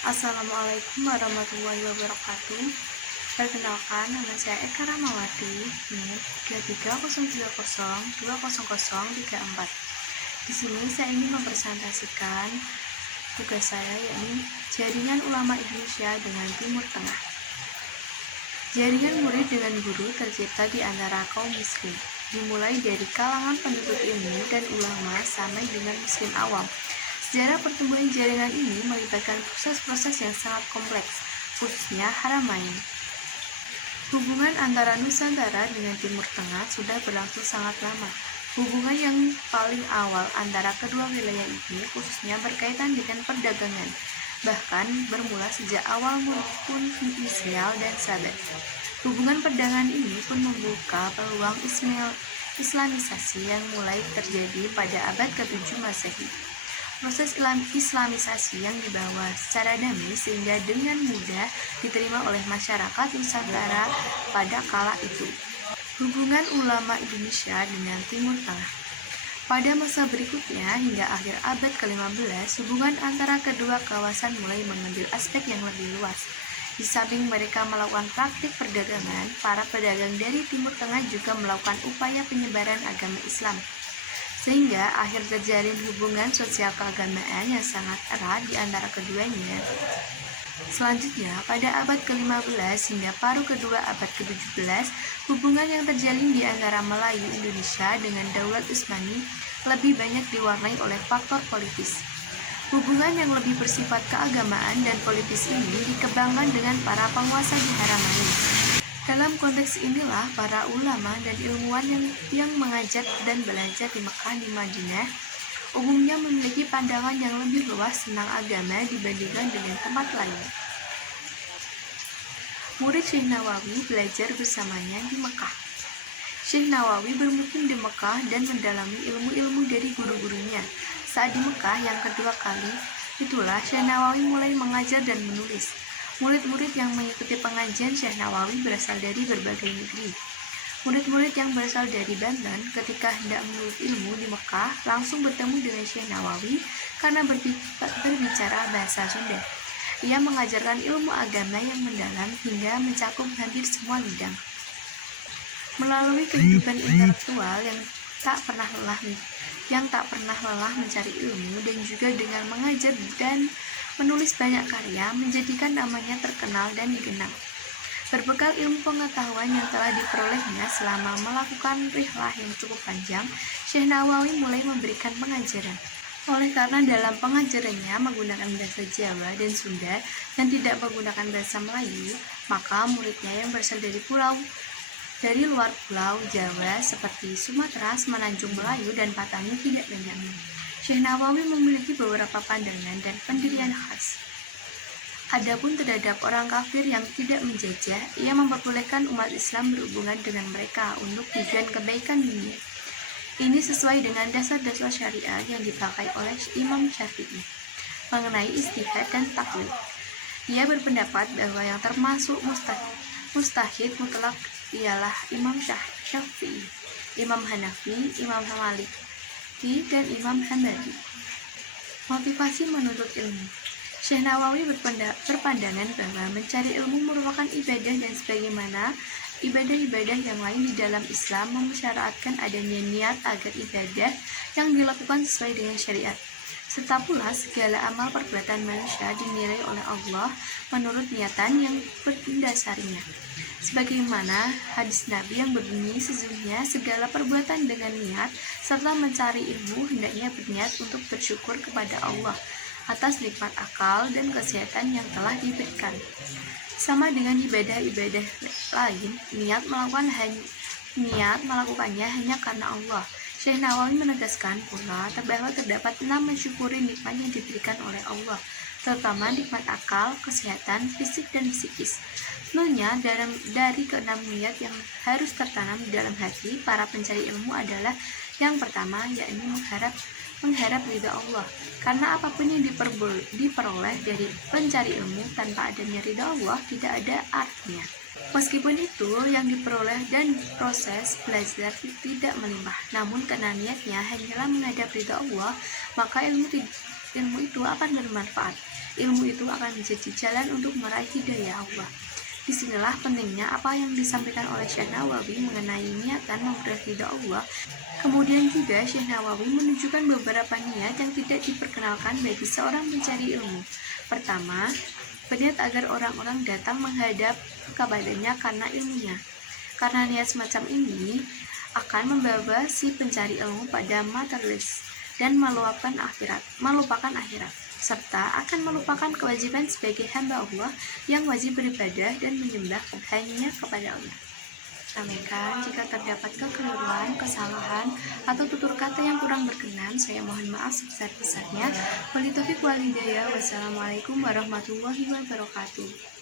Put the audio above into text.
Assalamualaikum warahmatullahi wabarakatuh. Perkenalkan, nama saya Eka Ramawati, NIM 3303020034. Di sini saya ingin mempresentasikan tugas saya, yakni Jaringan Ulama Indonesia dengan Timur Tengah. Jaringan murid dengan guru tercipta di antara kaum muslim, dimulai dari kalangan penuntut ilmu dan ulama sampai dengan muslim awam. Sejarah pertumbuhan jaringan ini melibatkan proses-proses yang sangat kompleks, khususnya Haramain. Hubungan antara Nusantara dengan Timur Tengah sudah berlangsung sangat lama. Hubungan yang paling awal antara kedua wilayah ini khususnya berkaitan dengan perdagangan, bahkan bermula sejak awal pun Israel dan Sabat. Hubungan perdagangan ini pun membuka peluang Islamisasi yang mulai terjadi pada abad ke-7 Masehi. Proses Islamisasi yang dibawa secara damai sehingga dengan mudah diterima oleh masyarakat Nusantara pada kala itu. Hubungan ulama Indonesia dengan Timur Tengah. Pada masa berikutnya hingga akhir abad ke-15, hubungan antara kedua kawasan mulai mengambil aspek yang lebih luas. Di samping mereka melakukan praktik perdagangan, para pedagang dari Timur Tengah juga melakukan upaya penyebaran agama Islam, sehingga akhir terjalin hubungan sosial keagamaan yang sangat erat di antara keduanya. Selanjutnya, pada abad ke-15 hingga paruh kedua abad ke-17, hubungan yang terjalin di antara Melayu Indonesia dengan Daulat Utsmani lebih banyak diwarnai oleh faktor politis. Hubungan yang lebih bersifat keagamaan dan politis ini dikembangkan dengan para penguasa di Haramain. Dalam konteks inilah para ulama dan ilmuwan yang mengajar dan belajar di Mekah di Madinah umumnya memiliki pandangan yang lebih luas tentang agama dibandingkan dengan tempat lain. Murid Syekh Nawawi belajar bersamanya di Mekah. Syekh Nawawi bermukim di Mekah dan mendalami ilmu-ilmu dari guru-gurunya. Saat di Mekah yang kedua kali, itulah Syekh Nawawi mulai mengajar dan menulis. Murid-murid yang mengikuti pengajian Syekh Nawawi berasal dari berbagai negeri. Murid-murid yang berasal dari Banten ketika hendak menuntut ilmu di Mekah langsung bertemu dengan Syekh Nawawi karena berbicara bahasa Sunda. Ia mengajarkan ilmu agama yang mendalam hingga mencakup hampir semua bidang. Melalui kehidupan intelektual yang tak pernah lelah mencari ilmu dan juga dengan mengajar dan menulis banyak karya menjadikan namanya terkenal dan dikenal. Berbekal ilmu pengetahuan yang telah diperolehnya selama melakukan rihlah yang cukup panjang, Syekh Nawawi mulai memberikan pengajaran. Oleh karena dalam pengajarannya menggunakan bahasa Jawa dan Sunda dan tidak menggunakan bahasa Melayu, maka muridnya yang berasal dari luar pulau Jawa seperti Sumatera, Semenanjung Melayu, dan Pattani tidak banyak. Syekh Nawawi memiliki beberapa pandangan dan pendirian khas. Adapun terhadap orang kafir yang tidak menjajah, ia memperbolehkan umat Islam berhubungan dengan mereka untuk tujuan kebaikan dunia. Ini sesuai dengan dasar-dasar syariah yang dipakai oleh Imam Syafi'i mengenai ijtihad dan taklid. Ia berpendapat bahwa yang termasuk mustahid mutlak ialah Imam Syafi'i, Imam Hanafi, Imam Maliki, dan Imam Hambali. Motivasi menuntut ilmu. Syekh Nawawi berpandangan bahwa mencari ilmu merupakan ibadah dan sebagaimana ibadah-ibadah yang lain di dalam Islam mensyaratkan adanya niat agar ibadah yang dilakukan sesuai dengan syariat. Serta pula segala amal perbuatan manusia dinilai oleh Allah menurut niatan yang berdasarinya. Sebagaimana hadis Nabi yang berbunyi, sesungguhnya segala perbuatan dengan niat serta mencari ilmu hendaknya berniat untuk bersyukur kepada Allah atas nikmat akal dan kesehatan yang telah diberikan. Sama dengan ibadah-ibadah lain, niat melakukannya hanya karena Allah. Syekh Nawawi menegaskan pula bahwa terdapat 6 mensyukuri nikmat yang diberikan oleh Allah, terutama nikmat akal, kesehatan, fisik, dan psikis. Tentunya dari keenam niat yang harus tertanam di dalam hati para pencari ilmu adalah yang pertama, yakni mengharap ridha Allah, karena apapun yang diperoleh dari pencari ilmu tanpa adanya ridha Allah tidak ada artinya. Meskipun itu yang diperoleh dan proses belajar tidak melimpah, namun karena niatnya hanyalah menghadap ridha Allah, maka ilmu itu akan bermanfaat. ilmu itu akan menjadi jalan untuk meraih hidayah Allah. Disinilah pentingnya apa yang disampaikan oleh Syekh Nawawi mengenai niatan memperoleh ridha Allah. Kemudian juga Syekh Nawawi menunjukkan beberapa niat yang tidak diperkenalkan bagi seorang pencari ilmu. Pertama, berniat agar orang-orang datang menghadap kepadanya karena ilmunya. Karena niat semacam ini akan membawa si pencari ilmu pada materialis dan melupakan akhirat, serta akan melupakan kewajiban sebagai hamba Allah yang wajib beribadah dan menyembah hanya kepada Allah. Sampaikan jika terdapat kekeliruan, kesalahan, atau tutur kata yang kurang berkenan, saya mohon maaf sebesar-besarnya. Wabillahi taufiq wal hidayah. Wassalamualaikum warahmatullahi wabarakatuh.